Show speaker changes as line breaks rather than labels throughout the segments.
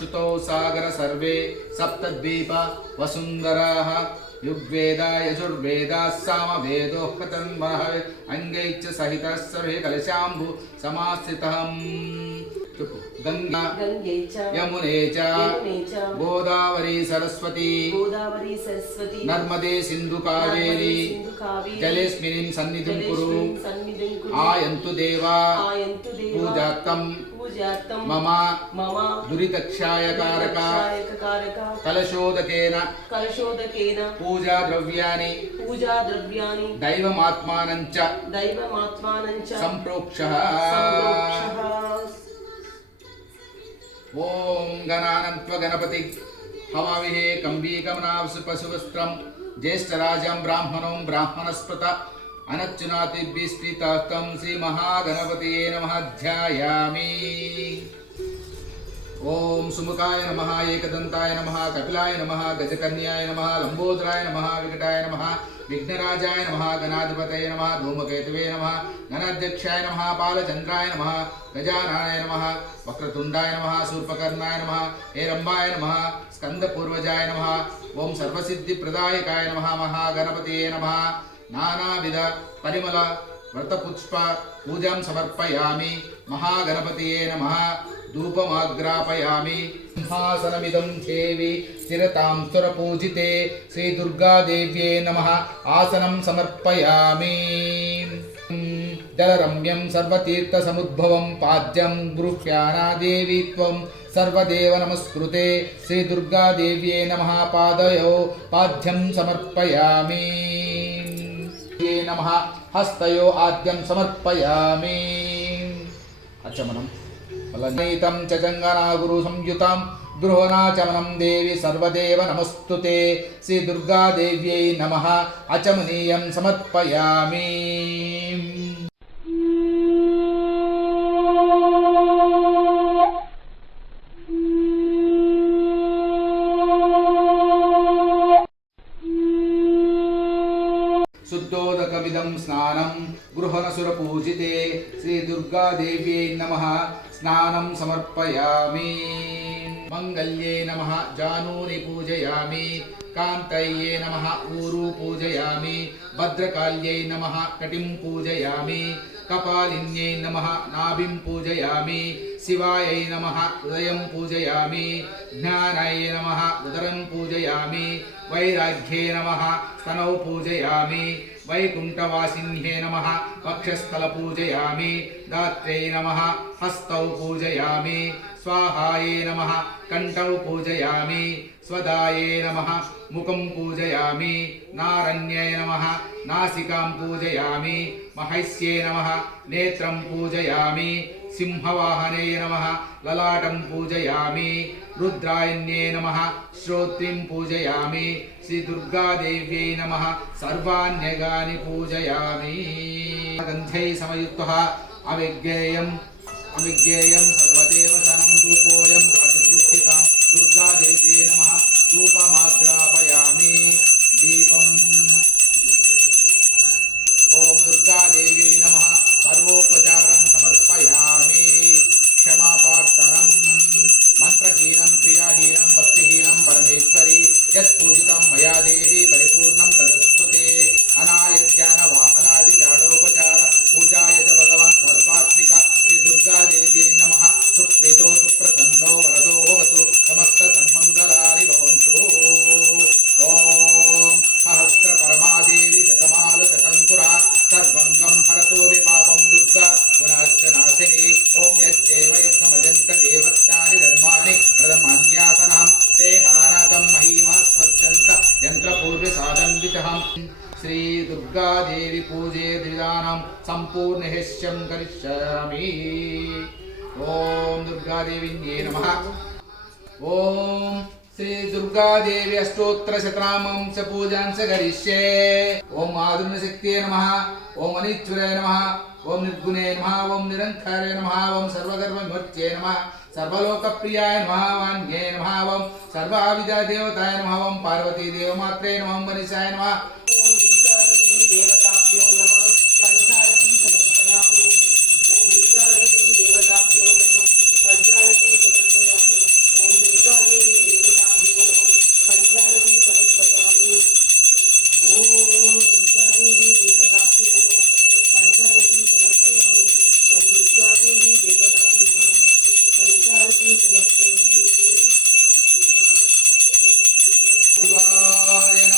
श्रुतौ सागर सर्वे सप्तद्वीप वसुन्धराः ऋग्वेदा यजुर्वेदाः सामवेदोः अङ्गैश्च सहितः सर्वे कलशाम्बु समाश्रितम् చెప్పు. గంగా యమునే గోదావరి సరస్వతి
గోదావరి సరస్వతి
నర్మదే సింధు కావేరి
జలేస్మినిం
సన్నిధిం కురు ఆయంతు దేవా
పూజాత్తం
మమ దురితక్షాయకారక కలశోదకేన
కలశోదకేన
పూజా ద్రవ్యాని
పూజా ద్రవ్యాని
దైవమాత్మానం చ
దైవమాత్మానం చ
సంప్రోక్ష ॐ गणानन्त्वगणपति हवाविहे कम्बीकमनापशुवस्त्रं ज्येष्ठराजं ब्राह्मणं ब्राह्मणस्पृत। अनच्युनातिभिस्पृतास्तं श्रीमहागणपतये नमः। ध्यायामि। ఓం సుముఖాయ నమ ఏకదంతాయ నమ కపిలాయ నమ గజకన్యాయ నమ లంబోదరాయ నమ వికటాయ నమ విఘ్నరాజాయ నమ గణాధిపతయ నమ ధూమకేతువే నమ గణాధ్యక్షాయ నమ పాలచంద్రాయ నమ గజానాయ నమ వక్రతుండాయ నమ శూర్పకర్ణాయ నమ ఏరంబాయ నమ స్కందపూర్వజాయ నమ ఓం సర్వసిద్ధిప్రదాయకాయ నమ మహాగణపతియే నమ నానావిధ పరిమళ వ్రతపుష్ప పూజాం సమర్పయామి మహాగణపతి నమ. ధూపమాగ్రాపయామి సింహాసనమిదం దేవి స్థిరతాం సురపూజితే శ్రీ దుర్గాదేవ్యే నమ ఆసనం సమర్పయామి. జలరమ్యం సర్వతీర్థసముద్భవం పాద్యం గృహ్యానాదేవి త్వం సర్వదేవ నమస్కృతే శ్రీ దుర్గాదేవ్యే నమ పాదయో పాద్యం సమర్పయామి. నమ హస్తయో ఆద్యం సమర్పయామి. అచ్చ ఫలనీతం చ జంగనాగురు సంయుతాం. గృహనాచమనం దేవి సర్వదేవ నమస్తు శ్రీ దుర్గాదేవ్యై నమ. అచమనీయం సమర్పయామి. శుద్ధోదకమిదం స్నానం గృహనసురపూజితే శ్రీ దుర్గాదేవ్యై నమ స్నానం సమర్పయామి మంగళ్యే నమ జానూని పూజయామి కాంతయ్యే నమ ఊరు పూజయామి భద్రకాళ్యై నమ కటిం పూజయామి కపాలిన్యై నమ నాభిం పూజయామి శివాయై నమ హృదయం పూజయామి జ్ఞానాయ నమ ఉదరం పూజయామి వైరాగ్యే నమ స్తనౌ పూజయామి వైకుంఠవాసిన్యే నమ. వక్షస్థల పూజయామి. దాత్ర్యై నమ. హస్తౌ పూజయామి. స్వాహాయే నమ. కంఠౌ పూజయామి. స్వదాయే నమ. ముఖం పూజయామి. నారణ్యే నమ. నాసికాం పూజయామి. మహస్యే నమ. నేత్రం పూజయామి. సింహవాహనే నమ. లలాటం పూజయామి. రుద్రాయణ్యే నమ. శ్రోత్రిం పూజయామి. श्रीदुर्गादेव्यै नमः. सर्वाण्यगानि पूजयामि. गन्धैः समयुक्तः अविज्ञेयम् अविज्ञेयं सर्वदेवतानं रूपोऽयं प्रातिगृह्यतां दुर्गादेव्यै नमः. रूपमाग्रापयामि दीपम्. ॐ दुर्गादेवी नमः. శ్రీ దుర్గాదేవి పూజే దివిధానం సంపూర్ణ హిష్యం కరిష్యామి ఓం దుర్గాదేవి నమ. ఓం శ్రీ దుర్గాదేవి అష్టోత్తర శతనామం చ పూజాం చ కరిష్యే ఓం ఆదుర్ణ శక్తే నమ. ఓం అనిచ్చురే నమ. ఓం నిర్గుణే నమ. ఓం నిరంకారే నమ. ఓం సర్వగర్వ విమర్చే నమ. సర్వలోకప్రియాయ మహావాన్యే నమః సర్వావిద దేవతాయ నమః పార్వతీ దేవమాత్రే నమః మనిషాయ నమః
దేవతాభ్యో నమః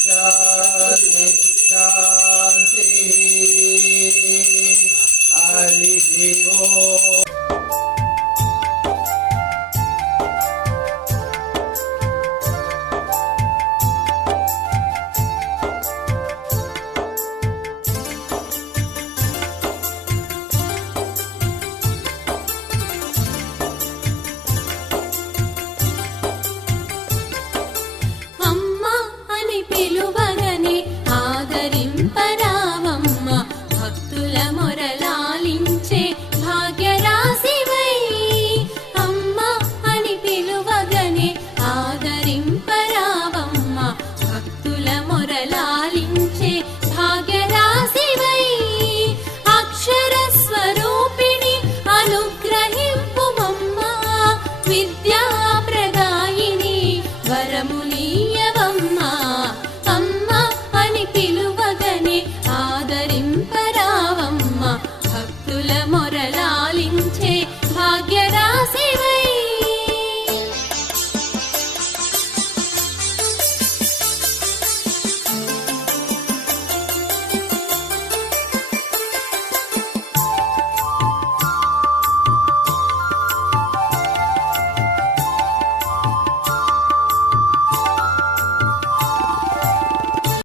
शान्ति शान्तिः हरिः ओम्